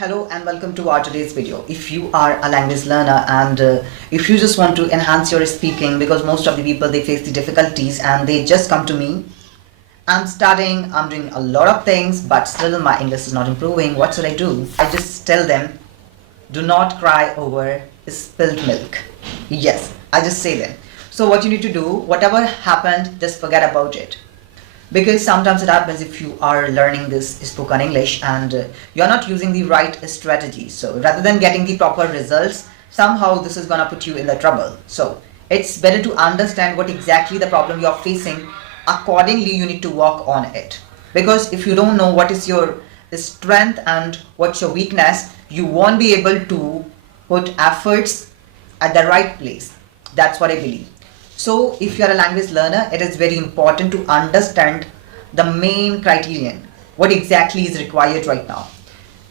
Hello and welcome to our today's video. If you are a language learner and if you just want to enhance your speaking, because most of the people they face the difficulties and they just come to me. I'm studying, I'm doing a lot of things, but still my English is not improving. What should I do? I just tell them, do not cry over spilled milk. Yes, I just say them. So what you need to do, whatever happened, just forget about it. Because sometimes it happens if you are learning this spoken English and you're not using the right strategy. So rather than getting the proper results, somehow this is gonna put you in the trouble. So it's better to understand what exactly the problem you're facing. Accordingly, you need to work on it. Because if you don't know what is your strength and what's your weakness, you won't be able to put efforts at the right place. That's what I believe. So if you are a language learner, it is very important to understand the main criterion, what exactly is required right now.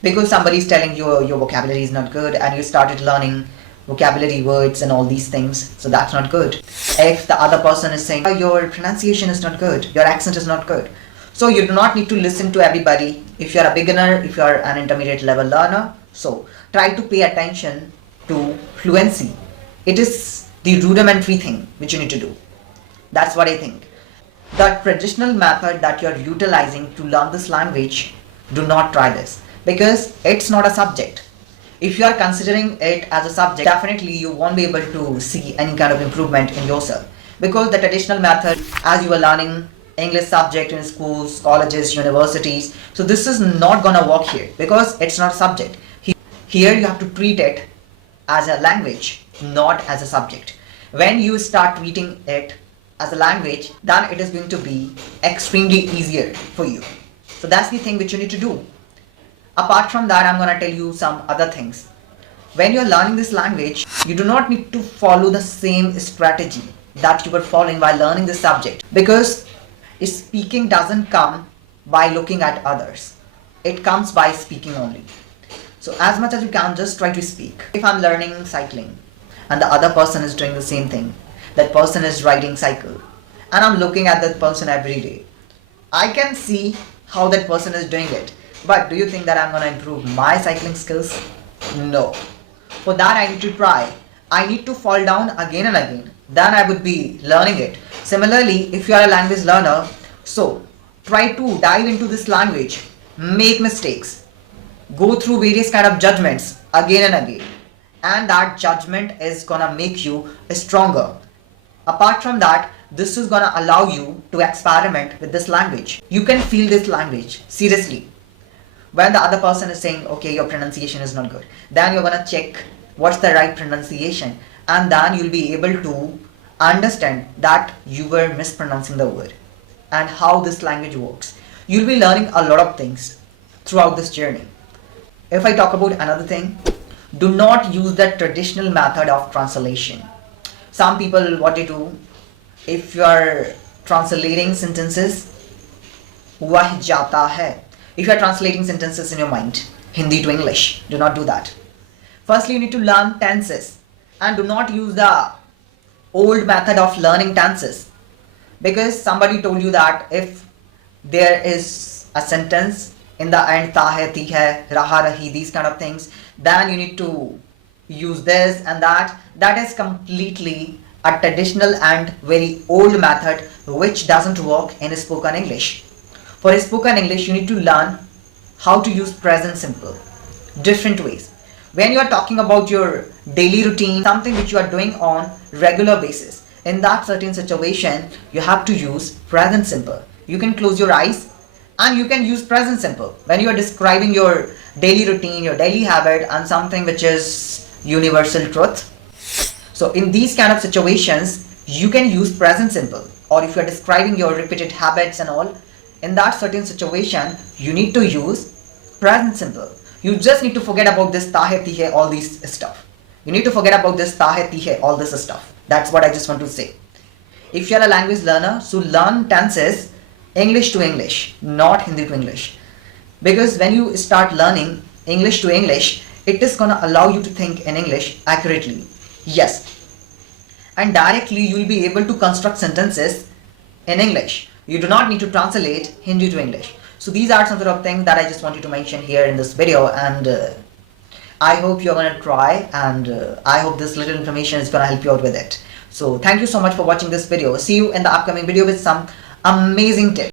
Because somebody is telling you your vocabulary is not good and you started learning vocabulary words and all these things, so that's not good. If the other person is saying your pronunciation is not good, your accent is not good, so you do not need to listen to everybody. If you are a beginner, if you are an intermediate level learner, so try to pay attention to fluency. It is the rudimentary thing which you need to do. That's what I think. The traditional method that you're utilizing to learn this language, do not try this because it's not a subject. If you are considering it as a subject, definitely you won't be able to see any kind of improvement in yourself, because the traditional method, as you are learning English subject in schools, colleges, universities, so this is not gonna work here because it's not a subject. Here you have to treat it as a language, not as a subject. When you start treating it as a language, then it is going to be extremely easier for you. So that's the thing which you need to do. Apart from that, I'm going to tell you some other things. When you're learning this language, you do not need to follow the same strategy that you were following while learning this subject, because speaking doesn't come by looking at others. It comes by speaking only. So as much as you can, just try to speak. If I'm learning cycling and the other person is doing the same thing, that person is riding cycle, and I'm looking at that person every day, I can see how that person is doing it. But do you think that I'm going to improve my cycling skills? No. For that I need to try. I need to fall down again and again. Then I would be learning it. Similarly, if you are a language learner, so try to dive into this language, make mistakes, go through various kind of judgments again and again, and that judgment is gonna make you stronger. Apart from that, this is gonna allow you to experiment with this language. You can feel this language seriously. When the other person is saying, okay, your pronunciation is not good, then you're gonna check what's the right pronunciation, and then you'll be able to understand that you were mispronouncing the word and how this language works. You'll be learning a lot of things throughout this journey. If I talk about another thing, do not use the traditional method of translation. Some people, what they do, if you are translating sentences, वह जाता है. If you are translating sentences in your mind, Hindi to English, do not do that. Firstly, you need to learn tenses, and do not use the old method of learning tenses, because somebody told you that if there is a sentence in the end, ta hai, ti hai, raha, rahi, these kind of things, then you need to use this and that. That is completely a traditional and very old method which doesn't work in spoken English. For spoken English, you need to learn how to use present simple, different ways. When you are talking about your daily routine, something which you are doing on regular basis, in that certain situation, you have to use present simple. You can close your eyes and you can use present simple when you are describing your daily routine, your daily habit, and something which is universal truth. So in these kind of situations, you can use present simple. Or if you are describing your repeated habits and all, in that certain situation, you need to use present simple. You just need to forget about this ta hai, ti hai, all these stuff. You need to forget about this ta hai, ti hai, all this stuff. That's what I just want to say. If you are a language learner, so learn tenses English to English, not Hindi to English. Because when you start learning English to English, it is gonna allow you to think in English accurately. Yes. And directly you will be able to construct sentences in English. You do not need to translate Hindi to English. So these are some sort of things that I just wanted to mention here in this video, and I hope you're gonna try, and I hope this little information is gonna help you out with it. So thank you so much for watching this video. See you in the upcoming video with some amazing tips.